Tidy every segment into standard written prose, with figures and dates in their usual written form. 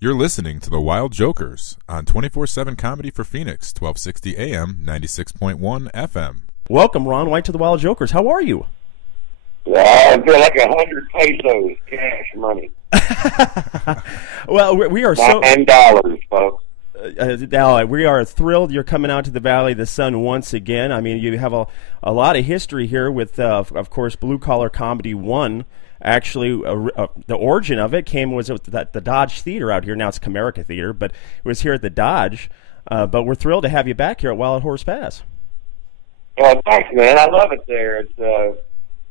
You're listening to The Wild Jokers on 24/7 Comedy for Phoenix, 1260 AM, 96.1 FM. Welcome, Ron White, to The Wild Jokers. How are you? Well, I feel like 100 pesos cash money. Well, we are so $9, folks. Now, we are thrilled you're coming out to the Valley of the Sun once again. I mean, you have a lot of history here with, of course, Blue Collar Comedy 1. Actually, the origin of it was at the Dodge Theater out here. Now it's Comerica Theater, but it was here at the Dodge. But we're thrilled to have you back here at Wild Horse Pass. Well, thanks, man. I love it there.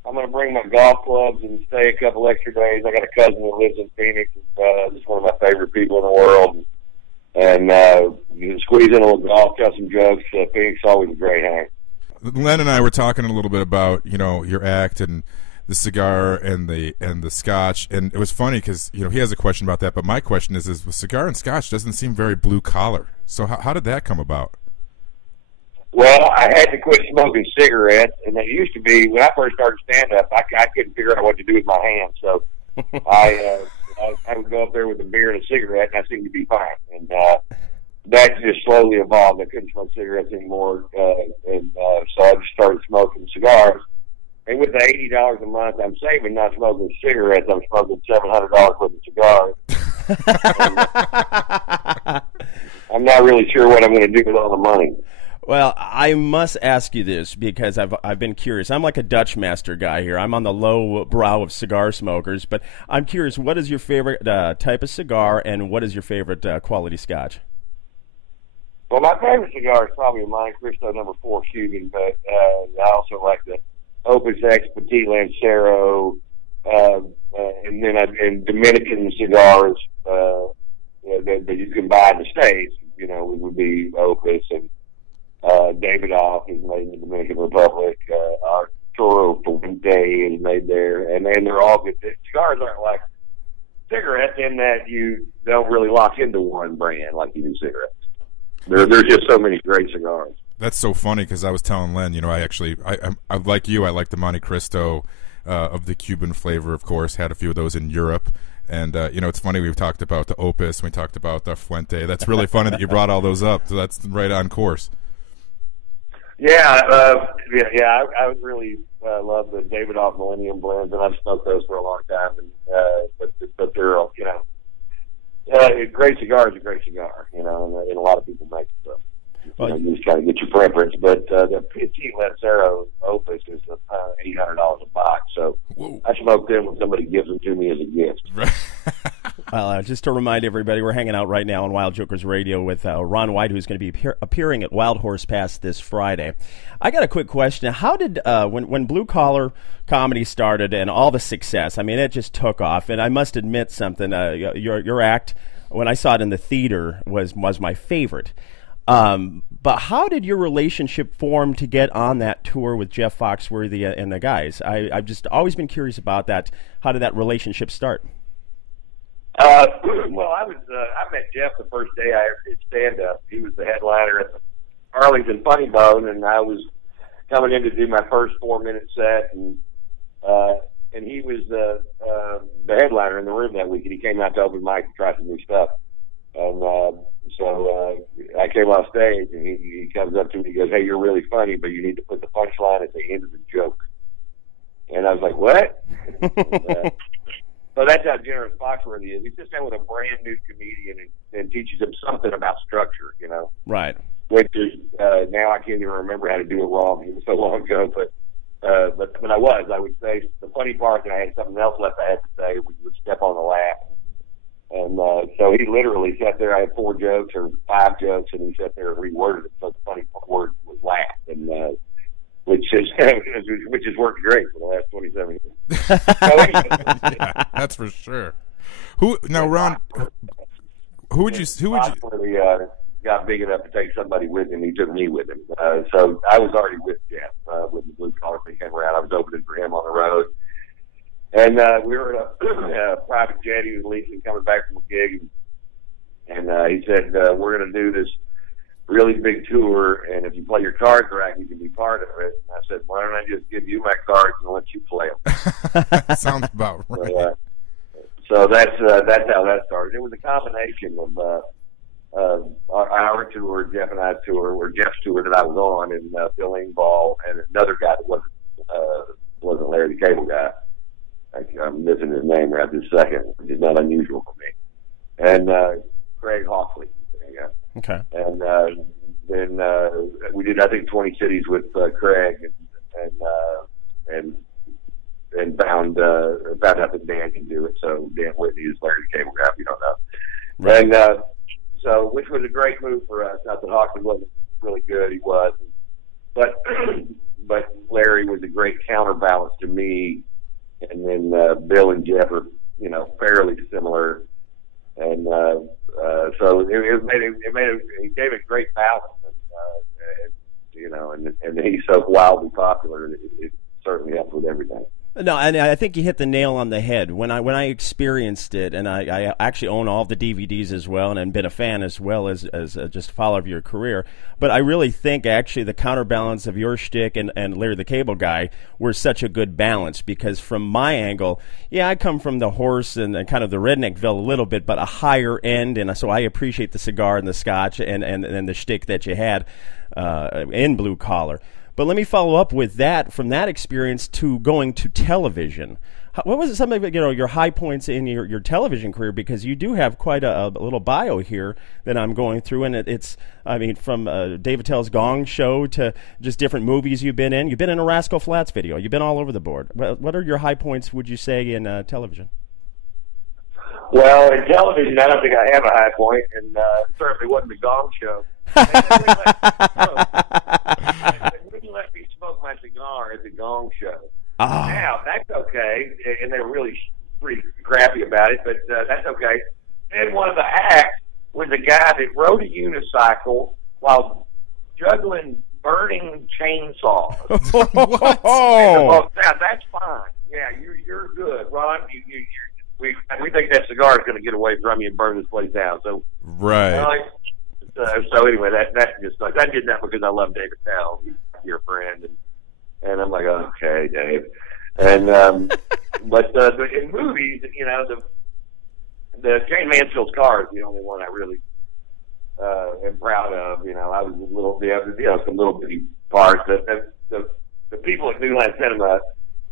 I'm going to bring my golf clubs and stay a couple extra days. I got a cousin that lives in Phoenix. He's one of my favorite people in the world. And you can squeeze in a little golf, tell some jokes. Phoenix is always a great hang. Len and I were talking a little bit about, your act and the cigar and the scotch, and it was funny because he has a question about that. But my question is with cigar and scotch doesn't seem very blue collar. So how did that come about? Well, I had to quit smoking cigarettes, and it used to be when I first started stand up, I couldn't figure out what to do with my hands. So I would go up there with a beer and a cigarette, and I seemed to be fine. And that just slowly evolved. I couldn't smoke cigarettes anymore, and so I just started smoking cigars. And with the $80 a month I'm saving not smoking cigarettes, I'm smoking $700 worth of cigars. I'm not really sure what I'm going to do with all the money. Well, I must ask you this because I've been curious. I'm like a Dutch master guy here. I'm on the low brow of cigar smokers, but I'm curious. What is your favorite type of cigar, and what is your favorite quality scotch? Well, my favorite cigar is probably a Monte Cristo No. 4 Cuban, but I also like the Opus X Petit Lancero, and then Dominican cigars that you can buy in the States. Would be Opus and Davidoff is made in the Dominican Republic. Arturo Fuente is made there, and they're all good. Cigars aren't like cigarettes in that you don't really lock into one brand like you do cigarettes. There's just so many great cigars. That's so funny because I was telling Len, I like you. I like the Monte Cristo of the Cuban flavor, of course. Had a few of those in Europe. And, it's funny, we've talked about the Opus, we talked about the Fuente. That's really funny that you brought all those up. So that's right on course. Yeah, I would really love the Davidoff Millennium blends, and I've smoked those for a long time. And but they're all, a great cigar is a great cigar, and a lot of people make it. So, you just try to get your preference. But the Petit Lancero Opus is $800 a box. So whoa. I smoke them when somebody gives them to me as a gift. Well, just to remind everybody, we're hanging out right now on Wild Jokers Radio with Ron White, who's going to be appearing at Wild Horse Pass this Friday. I got a quick question. How did, when Blue Collar Comedy started and all the success, I mean, it just took off. And I must admit something, your act, when I saw it in the theater, was my favorite. But how did your relationship form to get on that tour with Jeff Foxworthy and the guys? I've just always been curious about that. How did that relationship start? Well, I met Jeff the first day I ever did stand-up. He was the headliner at the Arlington Funny Bone, and I was coming in to do my first 4-minute set, and he was the headliner in the room that week, and he came out to open mic and try some new stuff. And so I came off stage, and he comes up to me and he goes, "Hey, you're really funny, but you need to put the punchline at the end of the joke." And I was like, "What?" So that's how generous Foxworthy is. He sits down with a brand new comedian and teaches him something about structure, Right. Which is, now I can't even remember how to do it wrong. It was so long ago, but I would say the funny part that I had something else left I had to say would step on the laugh. And so he literally sat there. I had 4 jokes or 5 jokes, and he sat there and reworded it. So the funny word was laugh, and which has worked great for the last 27 years. Yeah, that's for sure. Ron? Who would you? Got big enough to take somebody with him. He took me with him. So I was already with Jeff when the Blue Collar thing came around. I was opening for him on the road. And we were in a private jet. He was leasing, coming back from a gig. And he said, "We're going to do this really big tour, and if you play your cards right, you can be part of it." And I said, "Why don't I just give you my cards and let you play them?" Sounds about right. So that's how that started. It was a combination of our tour, Jeff and I's tour, or Jeff's tour that I was on, and Bill Engvall and another guy that wasn't Larry the Cable Guy. I'm missing his name right this second, which is not unusual for me. And Craig Hawkley. Yeah. Okay. And then we did, I think, 20 cities with Craig, and found out that Dan can do it. So Dan Whitney is Larry the Cable Guy, if you don't know. Right. And so, which was a great move for us. Not that Hawkley wasn't really good, he was, but Larry was a great counterbalance to me. And then Bill and Jeff are, fairly similar, and so it gave it great balance, and he's so wildly popular, it certainly helps with everything. No, and I think you hit the nail on the head. When I experienced it, and I actually own all the DVDs as well, and I've been a fan as well as just a follower of your career. But I really think actually the counterbalance of your shtick and Larry the Cable Guy were such a good balance, because from my angle, I come from the horse and kind of the redneckville a little bit, but a higher end, and so I appreciate the cigar and the scotch and the shtick that you had in Blue Collar. But let me follow up with that, from that experience to going to television. What was some of your high points in your television career? Because you do have quite a little bio here that I'm going through, and it's from Dave Attell's Gong Show to just different movies you've been in. You've been in a Rascal Flatts video. You've been all over the board. What are your high points, would you say, in television? Well, in television, I don't think I have a high point, and it certainly wasn't the Gong Show. Wouldn't let me smoke my cigar at the Gong Show. Oh. Now, that's okay, and they're really pretty crappy about it, but that's okay. And one of the acts was a guy that rode a unicycle while juggling burning chainsaws. Oh, now, that's fine. Yeah, you're good, Ron. We think that cigar is going to get away from you and burn this place down. So right. So anyway, that just I did that because I love Dave Attell. He's your friend, and I'm like, okay, Dave. And but in movies, the Jane Mansfield's car is the only one I really am proud of. I was a little bit, some little bitty parts. The people at New Line Cinema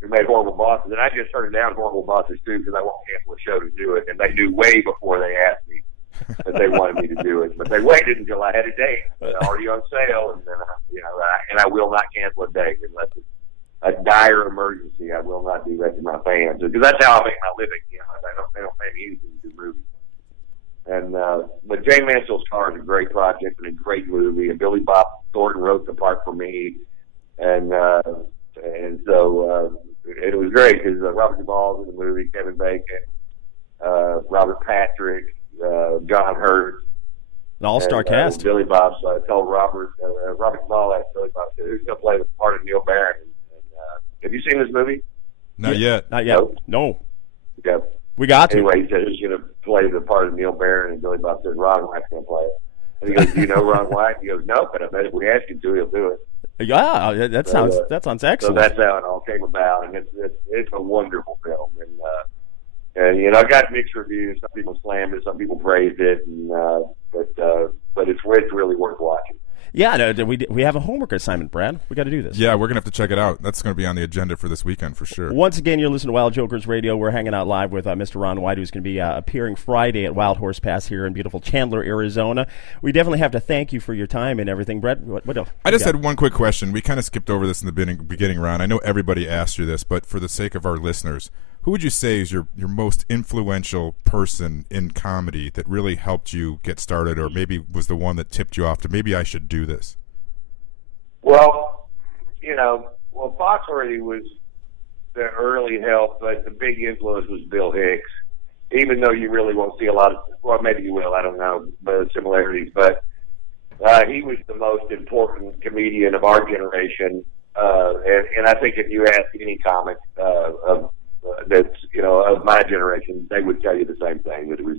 who made Horrible Bosses, and I just turned down Horrible Bosses too because I won't cancel a show to do it, and they knew way before they asked me that they wanted me to do it, but they waited until I had a date already on sale, and then I will not cancel a date unless it's a dire emergency. I will not do that to my fans, because that's how I make my living. They don't pay me anything to do movies. And but Jane Mansfield's Car is a great project and a great movie, and Billy Bob Thornton wrote the part for me, and so it was great because Robert Duvall's in the movie, Kevin Bacon, Robert Patrick, John Hurt, an all-star cast. Billy Bob told Robert Duvall asked Billy Bob, who's going to play the part of Neil Barron. Have you seen this movie? Not yet. Not yet. No. Yeah. We got to. Anyway, he said who's going to play the part of Neil Barron, and Billy Bob said Ron White's going to play it. And he goes, do you know Ron White? He goes, no, but I bet if we ask him to, he'll do it. Yeah, that sounds excellent. So that's how it all came about, and it's a wonderful film, and I got mixed reviews. Some people slammed it, some people praised it, and but it's really worth watching. Yeah, we have a homework assignment, Brad. We got to do this. Yeah, we're going to have to check it out. That's going to be on the agenda for this weekend for sure. Once again, you're listening to Wild Jokers Radio. We're hanging out live with Mr. Ron White, who's going to be appearing Friday at Wild Horse Pass here in beautiful Chandler, Arizona. We definitely have to thank you for your time and everything. Brad, what else? I just had one quick question. We kind of skipped over this in the beginning, Ron. I know everybody asked you this, but for the sake of our listeners, who would you say is your most influential person in comedy that really helped you get started, or maybe was the one that tipped you off to maybe I should do this? Well, Foxworthy was the early help, but the big influence was Bill Hicks. Even though you really won't see a lot of, well, maybe you will, I don't know, similarities, but he was the most important comedian of our generation, and I think if you ask any comic of my generation, they would tell you the same thing, that it was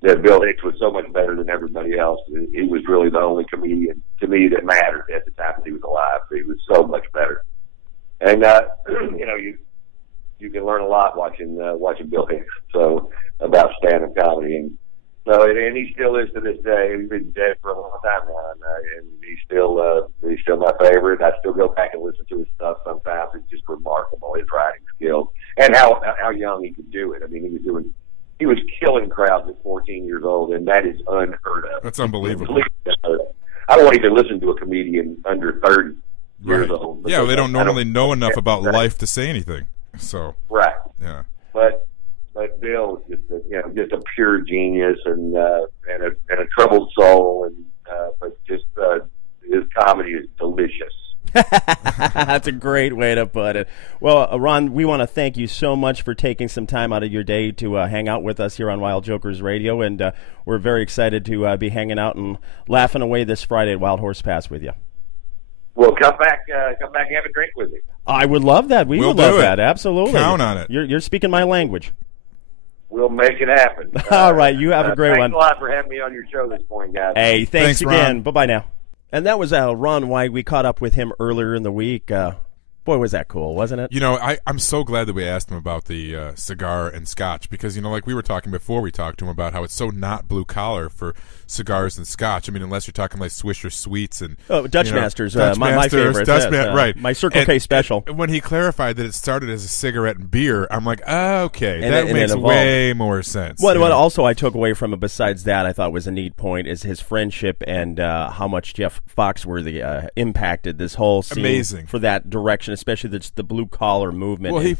that Bill Hicks was so much better than everybody else. He was really the only comedian to me that mattered at the time that he was alive. He was so much better. And you can learn a lot watching Bill Hicks. So about stand-up comedy, and so and he still is to this day. He's been dead for a long time now, and he's still my favorite. I still go back and listen to his stuff sometimes. It's just remarkable, his writing skills and how young he could do it. I mean, he was killing crowds at 14 years old, and that is unheard of. That's unbelievable. I don't even listen to a comedian under 30 years old. Yeah, they don't normally know enough about life to say anything. So right, yeah. But Bill is just a pure genius and a troubled soul, and but just his comedy is delicious. That's a great way to put it. Well, Ron, we want to thank you so much for taking some time out of your day to hang out with us here on Wild Jokers Radio, and we're very excited to be hanging out and laughing away this Friday at Wild Horse Pass with you. Well, come back and have a drink with me. I would love that. We'll would love that. Absolutely. Count on it. You're speaking my language. We'll make it happen. All right, you have a great one. Thanks a lot for having me on your show this morning, guys. Hey, thanks again. Ron. Bye-bye now. And that was Ron White. We caught up with him earlier in the week. Boy, was that cool, wasn't it? You know, I'm so glad that we asked him about the cigar and scotch because, you know, like we were talking before, we talked to him about how it's so not blue collar for cigars and scotch. I mean, unless you're talking like Swisher Sweets and Dutch Masters, my favorite. Right. My Circle K special. And when he clarified that it started as a cigarette and beer, I'm like, okay, that makes way more sense. What also I took away from it, besides that, I thought was a neat point, is his friendship and how much Jeff Foxworthy impacted this whole scene. Amazing. For that direction, especially the blue collar movement. Well, he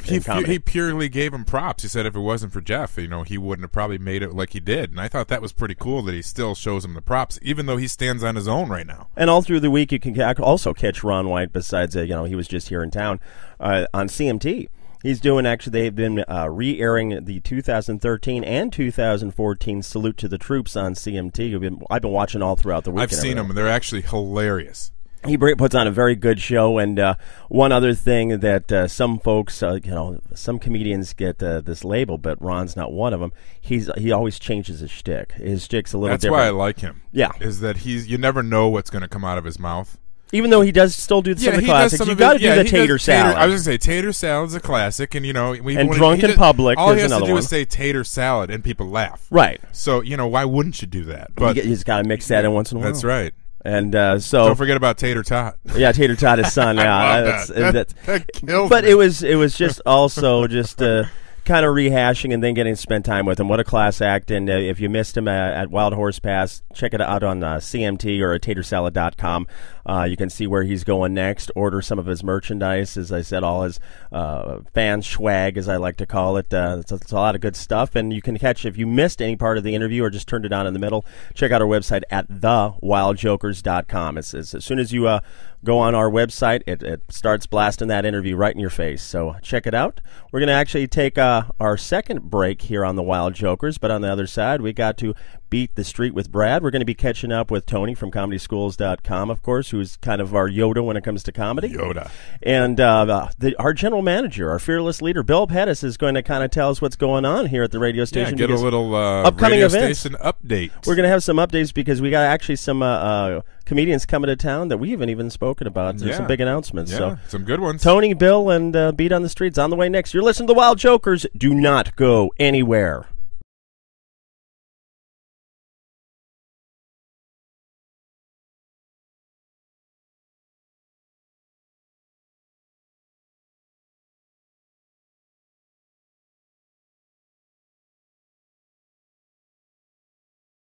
purely gave him props. He said if it wasn't for Jeff, you know, he wouldn't have probably made it like he did. And I thought that was pretty cool that he still shows him the props, even though he stands on his own right now. And all through the week, you can also catch Ron White. Besides, he was just here in town on CMT. He's doing they've been re-airing the 2013 and 2014 Salute to the Troops on CMT. I've been watching all throughout the week. I've seen them, and they're actually hilarious. He puts on a very good show, and one other thing that some folks, some comedians get this label, but Ron's not one of them. He always changes his shtick. His shtick's a little different. That's why I like him. Yeah, is that you never know what's going to come out of his mouth. Even though he does still do some of the classics, you got to do the tater salad. I was going to say tater salad's a classic, and Drunk in Public. All he has to do one. is say tater salad, and people laugh. Right. So why wouldn't you do that? But he's got to mix that in once in a while. That's right. And so don't forget about Tater Tot. Yeah, Tater Tot, his son. Yeah, that kills but me. it was just also just kind of rehashing and then getting to spend time with him. What a class act! And if you missed him at Wild Horse Pass, check it out on CMT or at tatersalad.com. You can see where he's going next. Order some of his merchandise. As I said, all his fan swag, as I like to call it. It's a lot of good stuff. And you can catch, if you missed any part of the interview or just turned it on in the middle, check out our website at thewildjokers.com. As soon as you go on our website, it starts blasting that interview right in your face. So check it out. We're going to actually take our second break here on the Wild Jokers, but on the other side, we got to beat the street with Brad. We're going to be catching up with Tony from ComedySchools.com, of course, who's kind of our Yoda when it comes to comedy. Yoda. And our general manager, our fearless leader, Bill Pettis, is going to kind of tell us what's going on here at the radio station. Yeah, get a little upcoming radio events. Station update. We're going to have some updates because we got actually some comedians coming to town that we haven't even spoken about. There's some big announcements. Yeah, so some good ones. Tony, Bill, and Beat on the Streets on the way next. You're listening to the Wild Jokers. Do not go anywhere.